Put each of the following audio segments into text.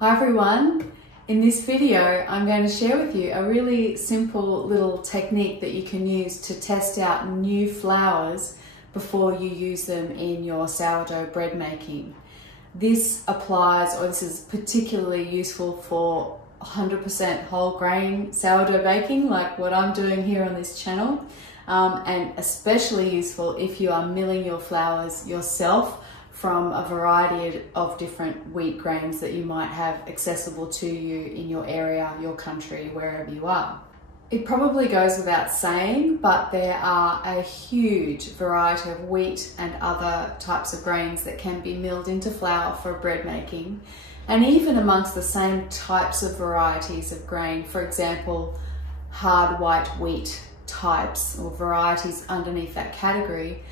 Hi everyone, in this video I'm going to share with you a really simple little technique that you can use to test out new flours before you use them in your sourdough bread making. This is particularly useful for 100% whole grain sourdough baking like what I'm doing here on this channel, and especially useful if you are milling your flours yourself from a variety of different wheat grains that you might have accessible to you in your area, your country, wherever you are. It probably goes without saying, but there are a huge variety of wheat and other types of grains that can be milled into flour for bread making. And even amongst the same types of varieties of grain, for example, hard white wheat types or varieties underneath that category,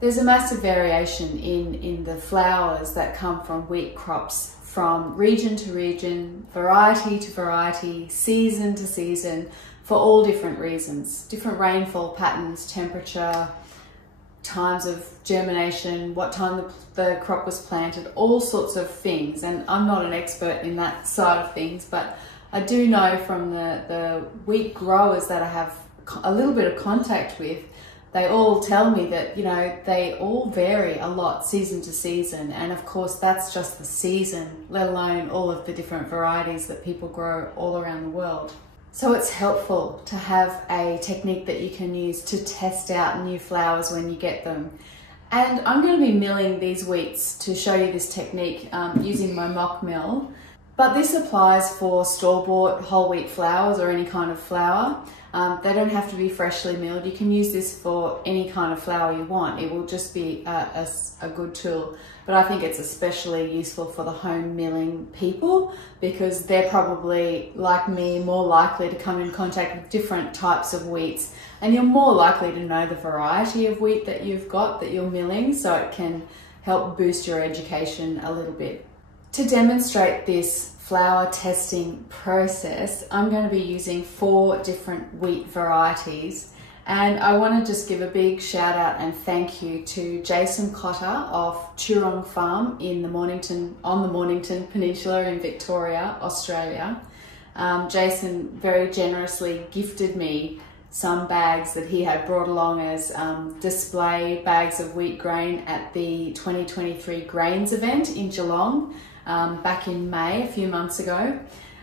there's a massive variation in the flours that come from wheat crops from region to region, variety to variety, season to season, for all different reasons. Different rainfall patterns, temperature, times of germination, what time the crop was planted, all sorts of things. And I'm not an expert in that side of things, but I do know from the wheat growers that I have a little bit of contact with, they all tell me that, they all vary a lot season to season. And of course, that's just the season, let alone all of the different varieties that people grow all around the world. So it's helpful to have a technique that you can use to test out new flours when you get them. And I'm going to be milling these wheats to show you this technique using my mock mill. But this applies for store-bought whole wheat flours or any kind of flour. They don't have to be freshly milled. You can use this for any kind of flour you want. It will just be a good tool. But I think it's especially useful for the home milling people because they're probably, like me, more likely to come in contact with different types of wheats. And you're more likely to know the variety of wheat that you've got that you're milling, so it can help boost your education a little bit. To demonstrate this flour testing process, I'm going to be using 4 different wheat varieties, and I want to just give a big shout out and thank you to Jason Cotter of Tuerong Farm on the Mornington Peninsula in Victoria, Australia. Jason very generously gifted me some bags that he had brought along as display bags of wheat grain at the 2023 Grains event in Geelong. Back in May, a few months ago,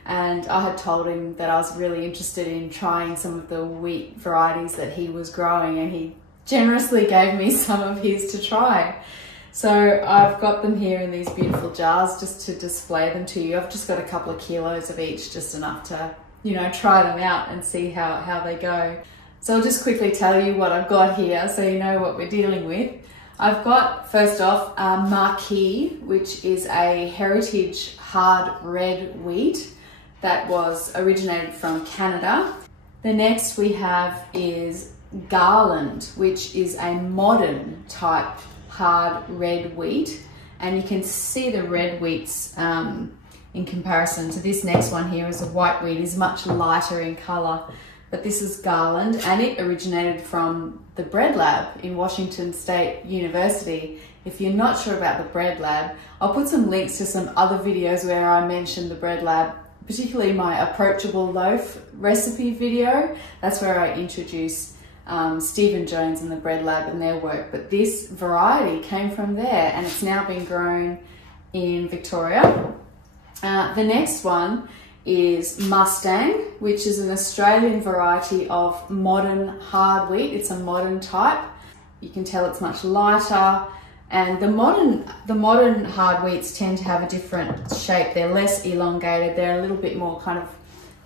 and I had told him that I was really interested in trying some of the wheat varieties that he was growing, and he generously gave me some of his to try. So I've got them here in these beautiful jars just to display them to you. I've just got a couple of kilos of each, just enough to, try them out and see how they go. So I'll just quickly tell you what I've got here so you know what we're dealing with. I've got, first off, Marquis, which is a heritage hard red wheat that was originated from Canada. The next we have is Garland, which is a modern type hard red wheat. And you can see the red wheats in comparison to this next one here is a white wheat, is much lighter in color. But this is Garland, and it originated from the Bread Lab in Washington State University. If you're not sure about the Bread Lab, I'll put some links to some other videos where I mentioned the Bread Lab, particularly my approachable loaf recipe video. That's where I introduce Stephen Jones and the Bread Lab and their work. But this variety came from there, and it's now been grown in Victoria. The next one is Mustang, which is an Australian variety of modern hard wheat. It's a modern type. You can tell it's much lighter, and the modern hard wheats tend to have a different shape. They're less elongated. They're a little bit more kind of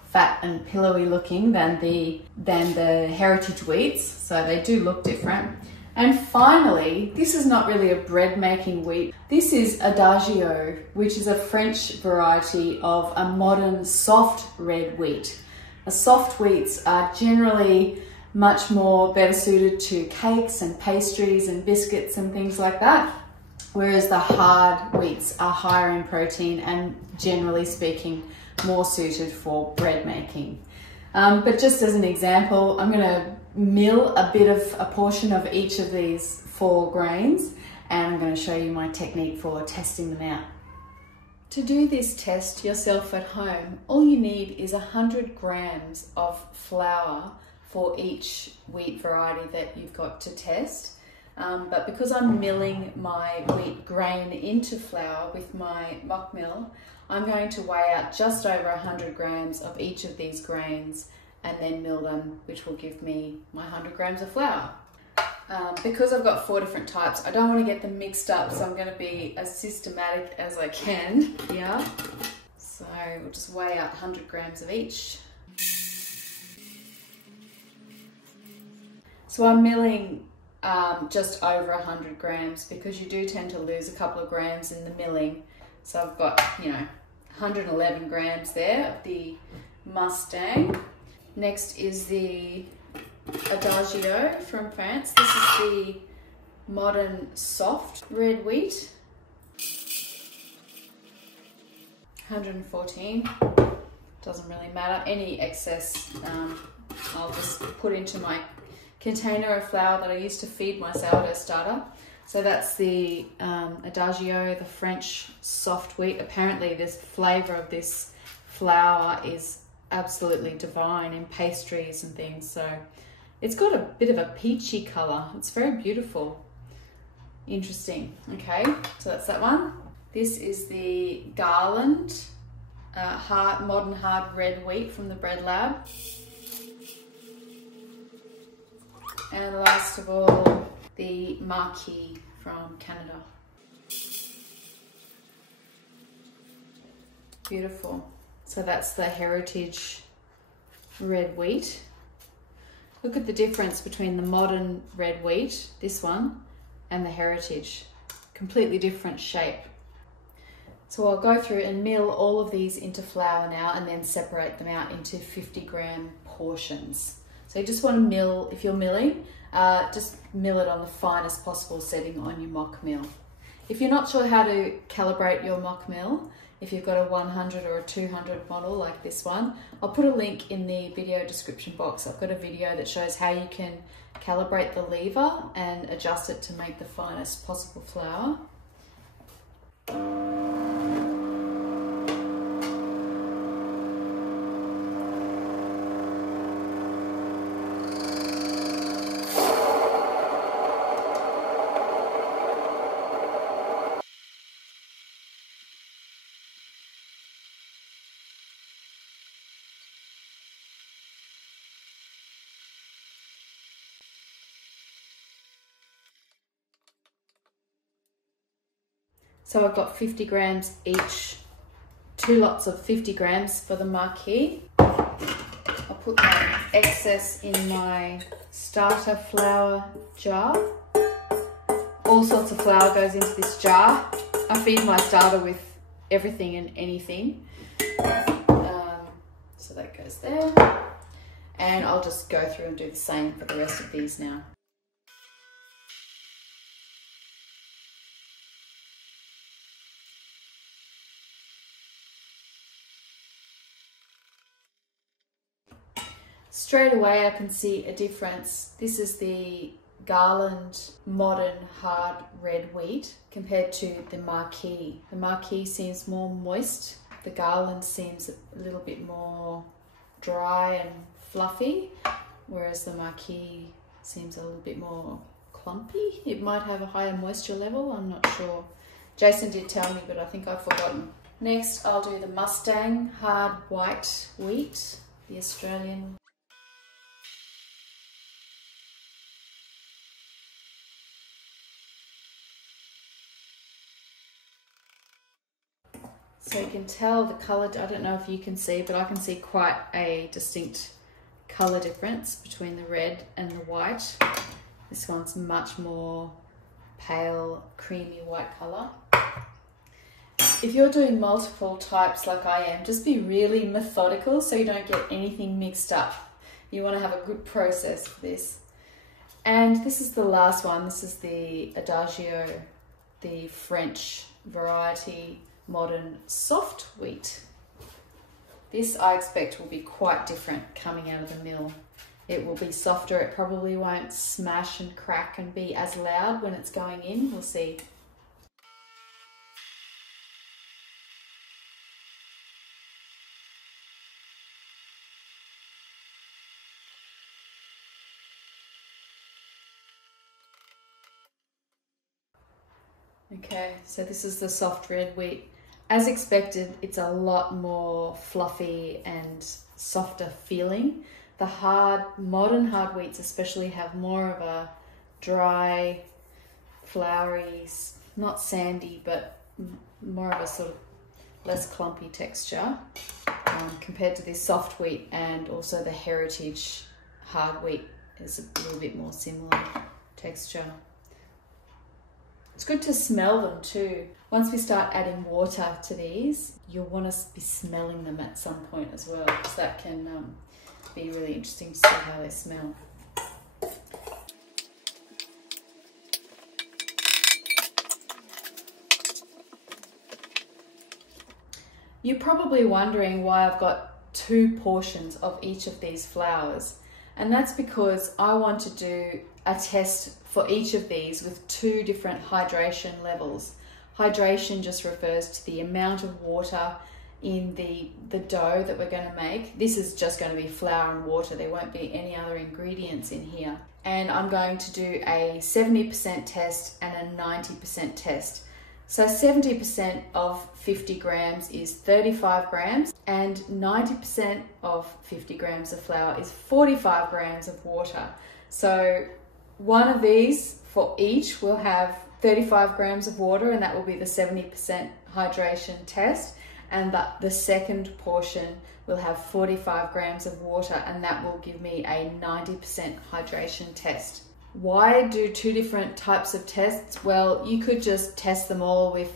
fat and pillowy looking than the heritage wheats, so they do look different. And finally, this is not really a bread making wheat. This is Adagio, which is a French variety of a modern soft red wheat. The soft wheats are generally much more better suited to cakes and pastries and biscuits and things like that, whereas the hard wheats are higher in protein and, generally speaking, more suited for bread making. But just as an example, I'm going to mill a portion of each of these 4 grains, and I'm going to show you my technique for testing them out. To do this test yourself at home, all you need is 100 grams of flour for each wheat variety that you've got to test. But because I'm milling my wheat grain into flour with my mock mill, I'm going to weigh out just over 100 grams of each of these grains and then mill them, which will give me my 100 grams of flour. Because I've got 4 different types, I don't want to get them mixed up, so I'm going to be as systematic as I can here. So we'll just weigh out 100 grams of each. So I'm milling just over 100 grams because you do tend to lose a couple of grams in the milling. So I've got, 111 grams there of the Mustang. Next is the Adagio from France. This is the modern soft red wheat. 114. Doesn't really matter. Any excess I'll just put into my container of flour that I used to feed my sourdough starter. So that's the Adagio, the French soft wheat. Apparently this flavour of this flour is absolutely divine in pastries and things. So it's got a bit of a peachy colour. It's very beautiful. Interesting. Okay, so that's that one. This is the Garland modern hard red wheat from the Bread Lab. And last of all, the Marquis from Canada. Beautiful. So that's the heritage red wheat. Look at the difference between the modern red wheat, this one, and the heritage. Completely different shape. So I'll go through and mill all of these into flour now and then separate them out into 50-gram portions. So you just want to mill, if you're milling, just mill it on the finest possible setting on your mock mill. If you're not sure how to calibrate your mock mill, if you've got a 100 or a 200 model like this one, I'll put a link in the video description box. I've got a video that shows how you can calibrate the lever and adjust it to make the finest possible flour. So I've got 50 grams each, 2 lots of 50 grams for the Marquis. I'll put my excess in my starter flour jar. All sorts of flour goes into this jar. I feed my starter with everything and anything. So that goes there. And I'll just go through and do the same for the rest of these now. Straight away I can see a difference. This is the Garland modern hard red wheat compared to the Marquis. The Marquis seems more moist. The Garland seems a little bit more dry and fluffy, whereas the Marquis seems a little bit more clumpy. It might have a higher moisture level, I'm not sure. Jason did tell me, but I think I've forgotten. Next I'll do the Mustang hard white wheat, the Australian. So you can tell the colour, I don't know if you can see, but I can see quite a distinct colour difference between the red and the white. This one's much more pale, creamy white colour. If you're doing multiple types like I am, just be really methodical so you don't get anything mixed up. You want to have a good process for this. And this is the last one. This is the Adagio, the French variety modern soft wheat. This I expect will be quite different coming out of the mill. It will be softer, it probably won't smash and crack and be as loud when it's going in, we'll see. Okay, so this is the soft red wheat. As expected, it's a lot more fluffy and softer feeling. The modern hard wheats especially have more of a dry, floury, not sandy, but more of a sort of less clumpy texture compared to this soft wheat, and also the heritage hard wheat is a little bit more similar texture. It's good to smell them too. Once we start adding water to these, you'll want to be smelling them at some point as well, because that can be really interesting to see how they smell. You're probably wondering why I've got 2 portions of each of these flours, and that's because I want to do a test for each of these with 2 different hydration levels. Hydration just refers to the amount of water in the dough that we're going to make. This is just going to be flour and water. There won't be any other ingredients in here. And I'm going to do a 70% test and a 90% test. So 70% of 50 grams is 35 grams, and 90% of 50 grams of flour is 45 grams of water. So one of these for each will have 35 grams of water, and that will be the 70% hydration test. And the second portion will have 45 grams of water, and that will give me a 90% hydration test. Why do 2 different types of tests? Well, you could just test them all with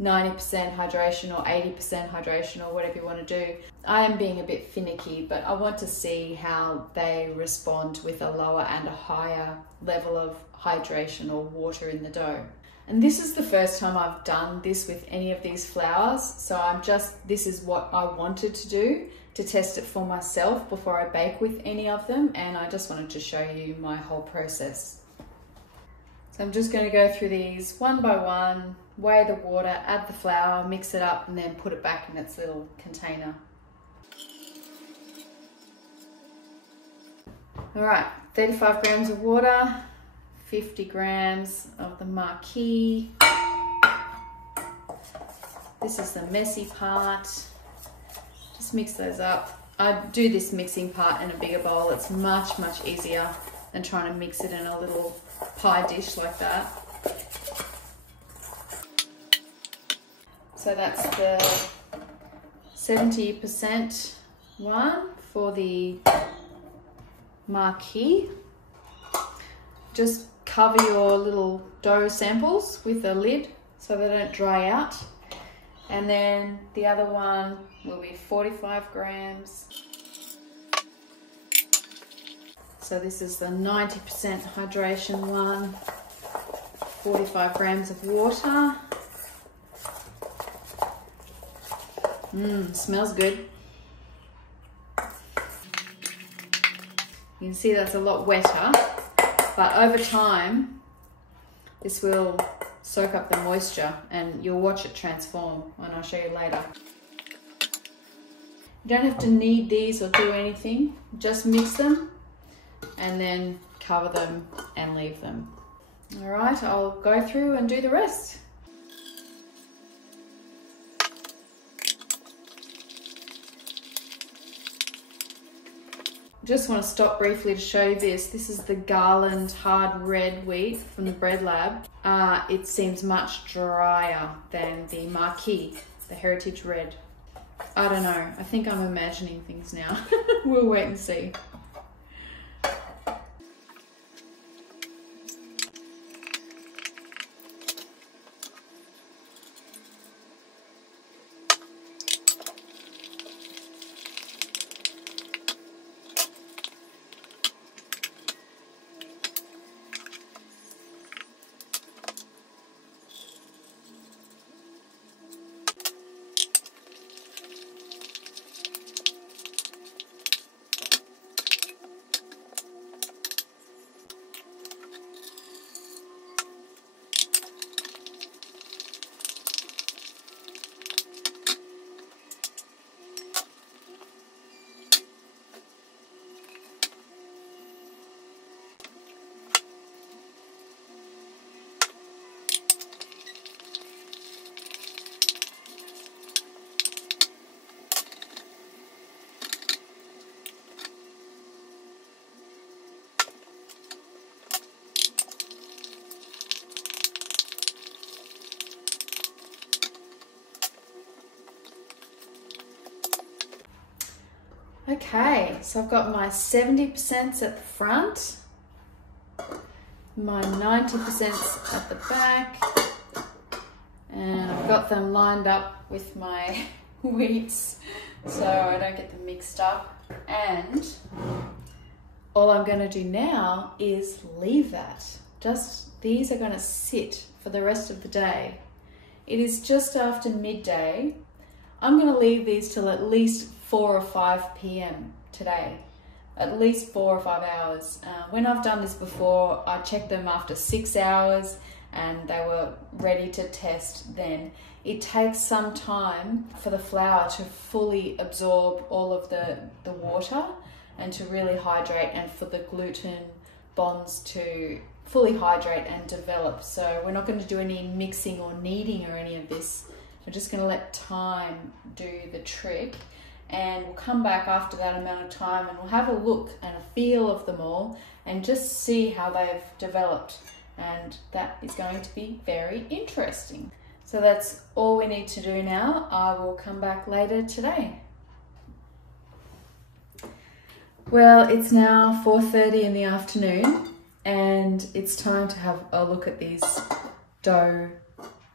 90% hydration or 80% hydration or whatever you want to do. I am being a bit finicky, but I want to see how they respond with a lower and a higher level of hydration or water in the dough. And this is the first time I've done this with any of these flours, so this is what I wanted to do to test it for myself before I bake with any of them, and I just wanted to show you my whole process. So I'm just going to go through these one by one, weigh the water, add the flour, mix it up, and then put it back in its little container. All right, 35 grams of water, 50 grams of the Marquis. This is the messy part. Just mix those up. I do this mixing part in a bigger bowl. It's much, much easier than trying to mix it in a little pie dish like that. So that's the 70% one for the Marquis. Just cover your little dough samples with a lid so they don't dry out. And then the other one will be 45 grams. So this is the 90% hydration one, 45 grams of water. Smells good. You can see that's a lot wetter, but over time this will soak up the moisture and you'll watch it transform, and I'll show you later. You don't have to knead these or do anything, just mix them and then cover them and leave them. All right, I'll go through and do the rest. Just want to stop briefly to show you this. This is the Garland hard red wheat from the Bread Lab. It seems much drier than the Marquis, the Heritage Red. I don't know, I think I'm imagining things now. We'll wait and see. Okay, so I've got my 70% at the front, my 90% at the back, and I've got them lined up with my wheats so I don't get them mixed up. And all I'm going to do now is leave that. Just these are going to sit for the rest of the day. It is just after midday. I'm going to leave these till at least 4 or 5 p.m. today. At least 4 or 5 hours. When I've done this before, I checked them after 6 hours and they were ready to test then. It takes some time for the flour to fully absorb all of the water and to really hydrate, and for the gluten bonds to fully hydrate and develop. So we're not going to do any mixing or kneading or any of this. We're just going to let time do the trick, and we'll come back after that amount of time and we'll have a look and a feel of them all and just see how they've developed, and that is going to be very interesting. So that's all we need to do now. I will come back later today. Well, it's now 4:30 in the afternoon and it's time to have a look at these dough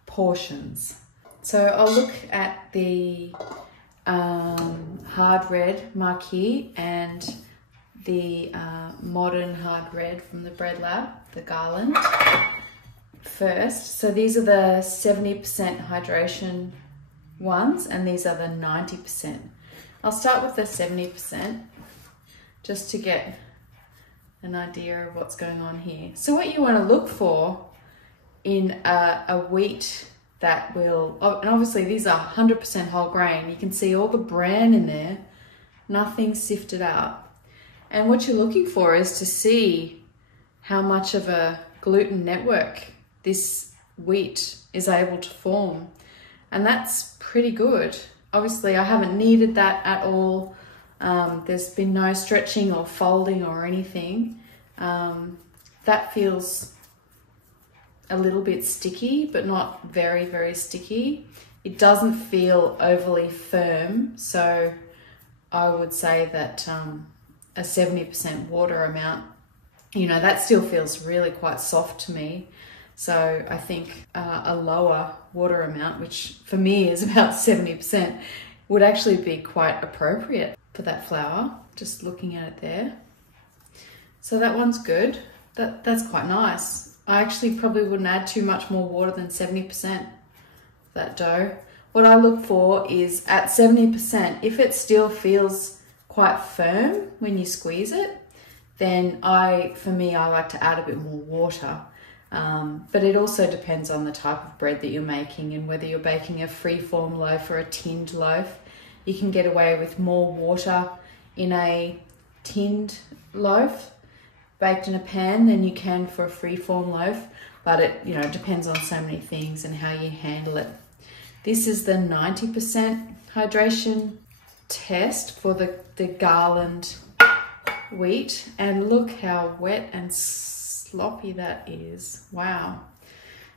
portions. So I'll look at the hard red Marquis and the modern hard red from the Bread Lab, the Garland, first. So these are the 70% hydration ones and these are the 90%. I'll start with the 70% just to get an idea of what's going on here. So what you want to look for in a wheat that will, and obviously these are 100% whole grain. You can see all the bran in there, nothing sifted out. And what you're looking for is to see how much of a gluten network this wheat is able to form. And that's pretty good. Obviously I haven't kneaded that at all. There's been no stretching or folding or anything. That feels a little bit sticky, but not very, very sticky. It doesn't feel overly firm. So I would say that a 70% water amount, you know, that still feels really quite soft to me. So I think a lower water amount, which for me is about 70%, would actually be quite appropriate for that flour, just looking at it there. So that one's good. That's quite nice. I actually probably wouldn't add too much more water than 70% of that dough. What I look for is at 70%, if it still feels quite firm when you squeeze it, then for me, I like to add a bit more water. But it also depends on the type of bread that you're making and whether you're baking a free-form loaf or a tinned loaf. You can get away with more water in a tinned loaf baked in a pan than you can for a free-form loaf, but it, you know, depends on so many things and how you handle it. This is the 90% hydration test for the Garland wheat, and look how wet and sloppy that is. Wow.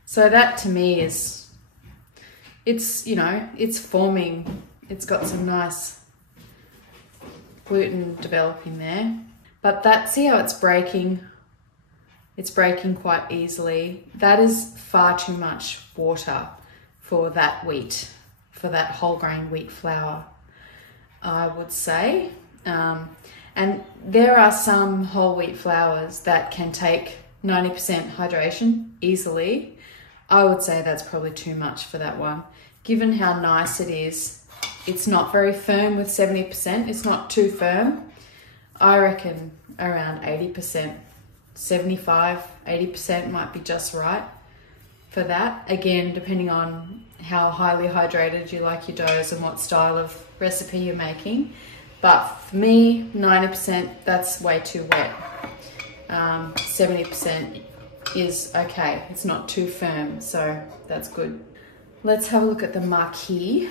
So that to me is, it's, you know, it's forming, it's got some nice gluten developing there. But that, see how it's breaking? It's breaking quite easily. That is far too much water for that wheat, for that whole grain wheat flour, I would say. And there are some whole wheat flours that can take 90% hydration easily. I would say that's probably too much for that one. Given how nice it is, it's not very firm with 70%. It's not too firm. I reckon around 80%, 75, 80% might be just right for that. Again, depending on how highly hydrated you like your doughs and what style of recipe you're making. But for me, 90%, that's way too wet. 70% is okay. It's not too firm, so that's good. Let's have a look at the Marquis.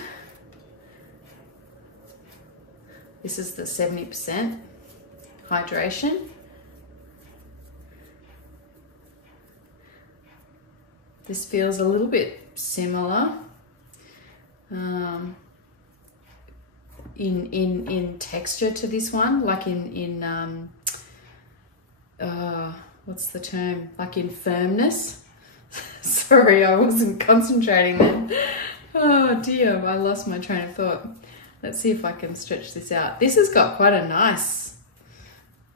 This is the 70% hydration. This feels a little bit similar. in texture to this one, like what's the term? Like in firmness. Sorry, I wasn't concentrating then. Oh dear, I lost my train of thought. Let's see if I can stretch this out. This has got quite a nice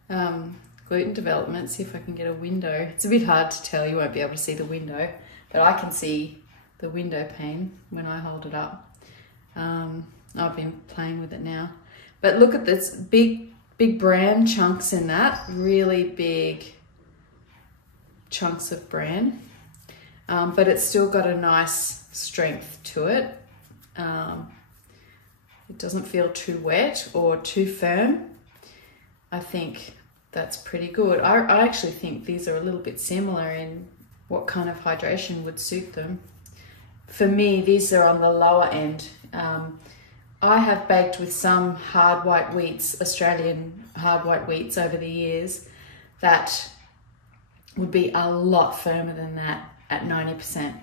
gluten development. See if I can get a window. It's a bit hard to tell, you won't be able to see the window, but I can see the window pane when I hold it up. I've been playing with it now. But look at this big bran chunks in that, really big chunks of bran. But it's still got a nice strength to it. It doesn't feel too wet or too firm. I think that's pretty good. I actually think these are a little bit similar in what kind of hydration would suit them. For me, these are on the lower end. I have baked with some hard white wheats, Australian hard white wheats over the years that would be a lot firmer than that at 90%.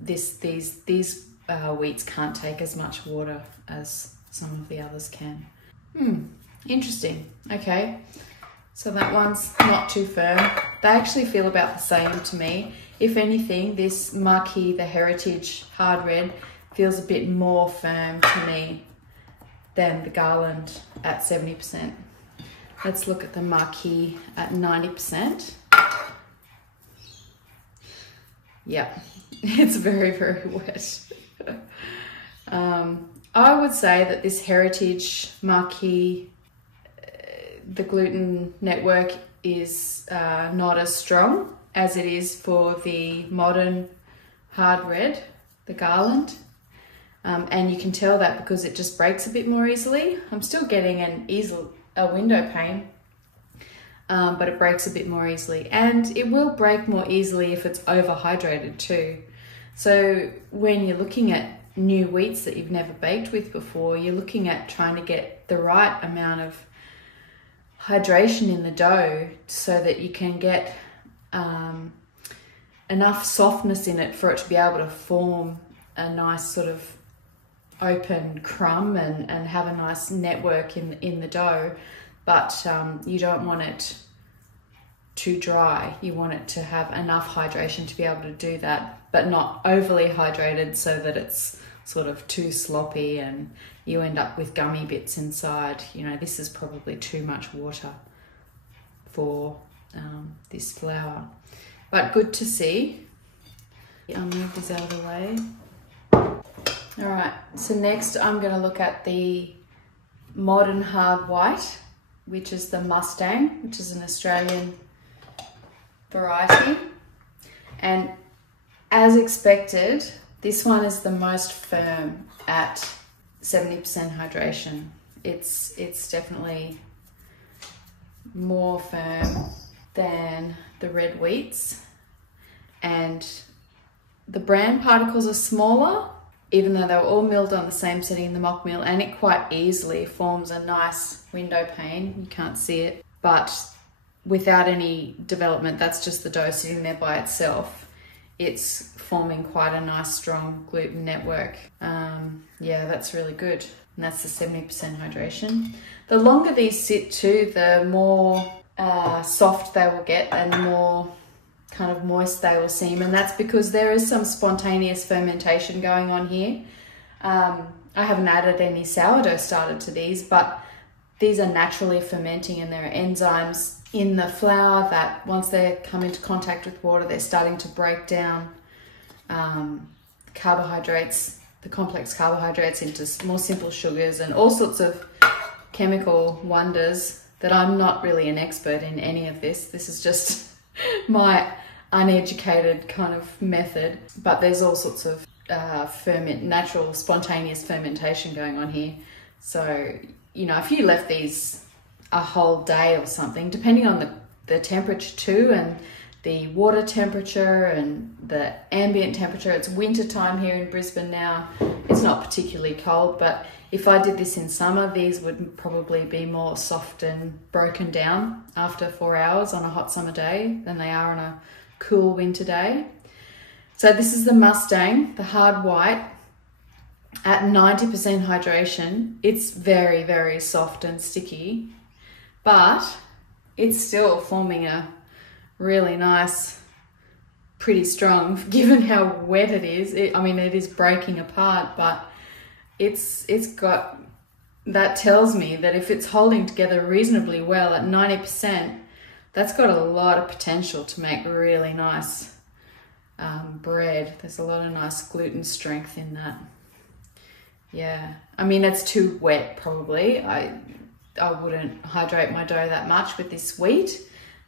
These wheats can't take as much water as some of the others can. Interesting. Okay, so that one's not too firm. They actually feel about the same to me. If anything, this Marquis, the Heritage Hard Red, feels a bit more firm to me than the Garland at 70%. Let's look at the Marquis at 90%. Yep, it's very, very wet. I would say that this Heritage Marquis, the gluten network is not as strong as it is for the modern hard red, the Garland. And you can tell that because it just breaks a bit more easily. I'm still getting a window pane, but it breaks a bit more easily. And it will break more easily if it's overhydrated too. So when you're looking at new wheats that you've never baked with before, you're looking at trying to get the right amount of hydration in the dough so that you can get enough softness in it for it to be able to form a nice sort of open crumb and have a nice network in the dough. But you don't want it too dry. You want it to have enough hydration to be able to do that, but not overly hydrated so that it's sort of too sloppy and you end up with gummy bits inside. You know, this is probably too much water for this flour, but good to see. I'll move this out of the way. All right, so next I'm going to look at the modern hard white, which is the Mustang, which is an Australian variety. And as expected, this one is the most firm at 70% hydration. It's definitely more firm than the red wheats, and the bran particles are smaller, even though they were all milled on the same setting in the mock mill, and it quite easily forms a nice window pane. You can't see it, but without any development, that's just the dough sitting there by itself. It's forming quite a nice strong gluten network. Yeah, that's really good. And that's the 70% hydration. The longer these sit too, the more soft they will get and more kind of moist they will seem, and that's because there is some spontaneous fermentation going on here. I haven't added any sourdough starter to these, but these are naturally fermenting, and there are enzymes in the flour that once they come into contact with water, they're starting to break down carbohydrates, the complex carbohydrates, into more simple sugars and all sorts of chemical wonders that I'm not really an expert in any of this. This is just my uneducated kind of method, but there's all sorts of natural spontaneous fermentation going on here. So, you know, if you left these a whole day or something, depending on the temperature too, and the water temperature and the ambient temperature. It's winter time here in Brisbane now. It's not particularly cold, but if I did this in summer, these would probably be more soft and broken down after 4 hours on a hot summer day than they are on a cool winter day. So this is the Mustang, the hard white. at 90% hydration, it's very, very soft and sticky, but it's still forming a really nice, pretty strong, given how wet it is. I mean, it is breaking apart, but it's got, that tells me that if it's holding together reasonably well at 90%, that's got a lot of potential to make really nice bread. There's a lot of nice gluten strength in that. Yeah, I mean, it's too wet probably. I wouldn't hydrate my dough that much with this wheat,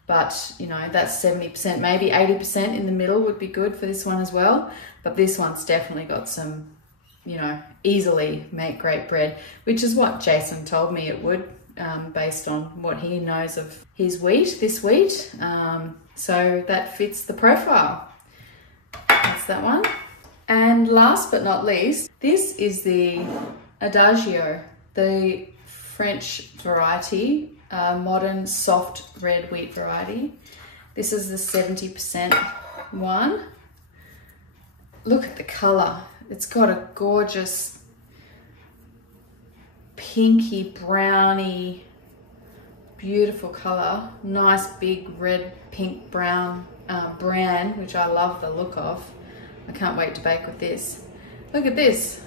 but you know, that's 70%, maybe 80% in the middle would be good for this one as well. But this one's definitely got some, you know, easily make great bread, which is what Jason told me it would, based on what he knows of his wheat, this wheat. So that fits the profile. That's that one. And last but not least, this is the Adagio, the French variety, modern soft red wheat variety. This is the 70% one. Look at the color. It's got a gorgeous pinky browny, beautiful color. Nice big red, pink, brown bran, which I love the look of. I can't wait to bake with this. Look at this.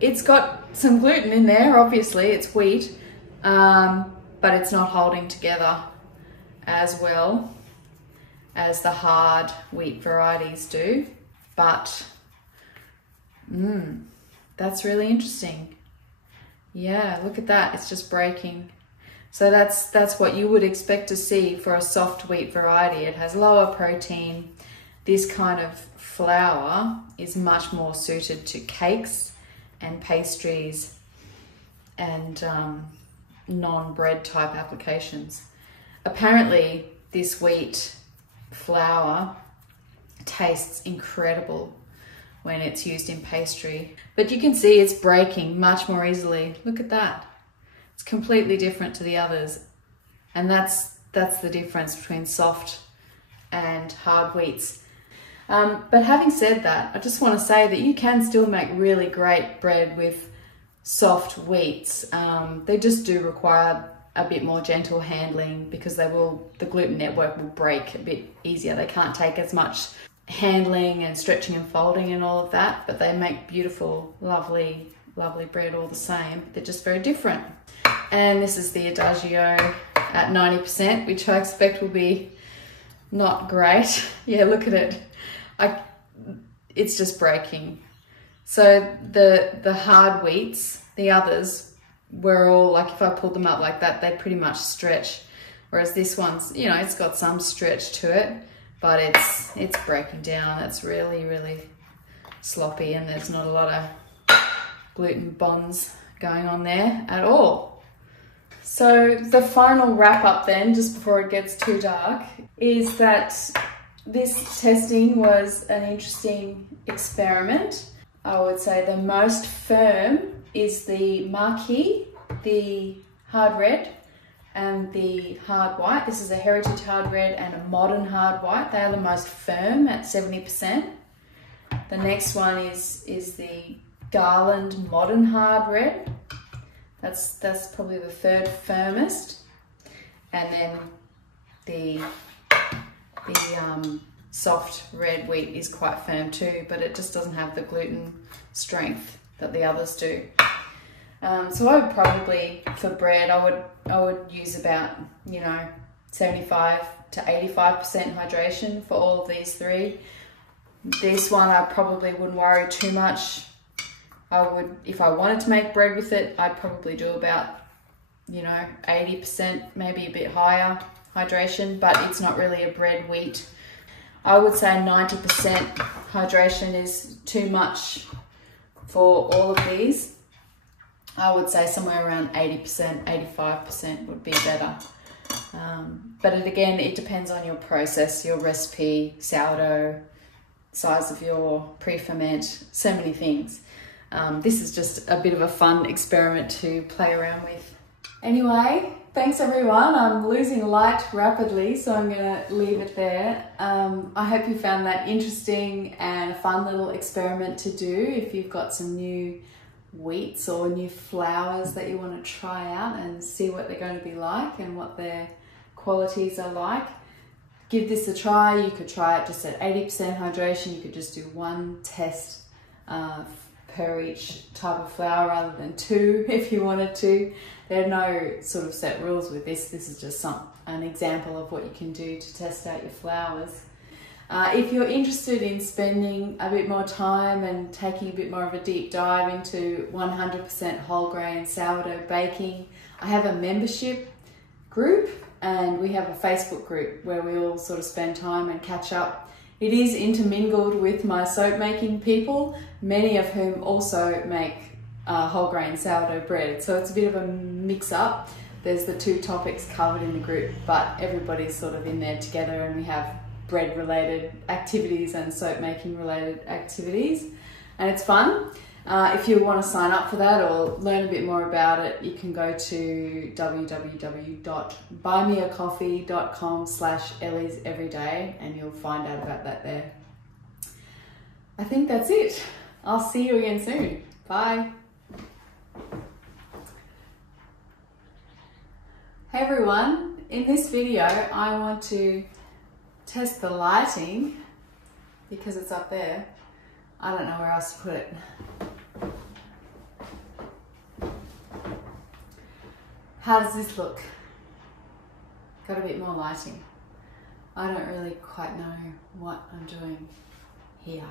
It's got some gluten in there, obviously, it's wheat, but it's not holding together as well as the hard wheat varieties do. But, that's really interesting. Yeah, look at that, it's just breaking. So that's what you would expect to see for a soft wheat variety. It has lower protein. This kind of flour is much more suited to cakes and pastries and non-bread type applications. Apparently this wheat flour tastes incredible when it's used in pastry, but you can see it's breaking much more easily. Look at that. It's completely different to the others, and that's the difference between soft and hard wheats. But having said that, I just want to say that you can still make really great bread with soft wheats. They just do require a bit more gentle handling because the gluten network will break a bit easier. They can't take as much handling and stretching and folding and all of that, but they make beautiful, lovely, lovely bread all the same. They're just very different. And this is the Adagio at 90%, which I expect will be not great. Yeah, look at it. It's just breaking. So the hard wheats, the others, were all like, if I pulled them up like that, they pretty much stretch. Whereas this one's, you know, it's got some stretch to it, but it's breaking down. It's really, really sloppy, and there's not a lot of gluten bonds going on there at all. So the final wrap up then, just before it gets too dark, is that this testing was an interesting experiment. I would say the most firm is the Marquis, the hard red, and the hard white. This is a heritage hard red and a modern hard white. They are the most firm at 70%. The next one is the Garland modern hard red. That's probably the third firmest. And then the soft red wheat is quite firm too, but it just doesn't have the gluten strength that the others do. So I would probably, for bread, I would use about, you know, 75 to 85% hydration for all of these three. This one I probably wouldn't worry too much. I would, if I wanted to make bread with it, I'd probably do about, you know, 80%, maybe a bit higher hydration, but it's not really a bread wheat. I would say 90% hydration is too much for all of these. I would say somewhere around 80%, 85% would be better. But again, it depends on your process, your recipe, sourdough, size of your pre-ferment, so many things. This is just a bit of a fun experiment to play around with. Anyway, Thanks everyone. I'm losing light rapidly, so I'm going to leave it there. I hope you found that interesting and a fun little experiment to do if you've got some new wheats or new flours that you want to try out and see what they're going to be like and what their qualities are like. Give this a try. You could try it just at 80% hydration. You could just do one test per each type of flour rather than two if you wanted to. There are no sort of set rules with this. This is just an example of what you can do to test out your flours. If you're interested in spending a bit more time and taking a bit more of a deep dive into 100% whole grain sourdough baking, I have a membership group and we have a Facebook group where we all sort of spend time and catch up. It is intermingled with my soap making people, many of whom also make whole grain sourdough bread. So it's a bit of a mix up. There's the two topics covered in the group, but everybody's sort of in there together and we have bread related activities and soap making related activities. And it's fun. If you want to sign up for that or learn a bit more about it, you can go to www.buymeacoffee.com/ElliesEveryday and you'll find out about that there. I think that's it. I'll see you again soon. Bye. Hey everyone, in this video I want to test the lighting because it's up there. I don't know where else to put it. How does this look? Got a bit more lighting. I don't really quite know what I'm doing here.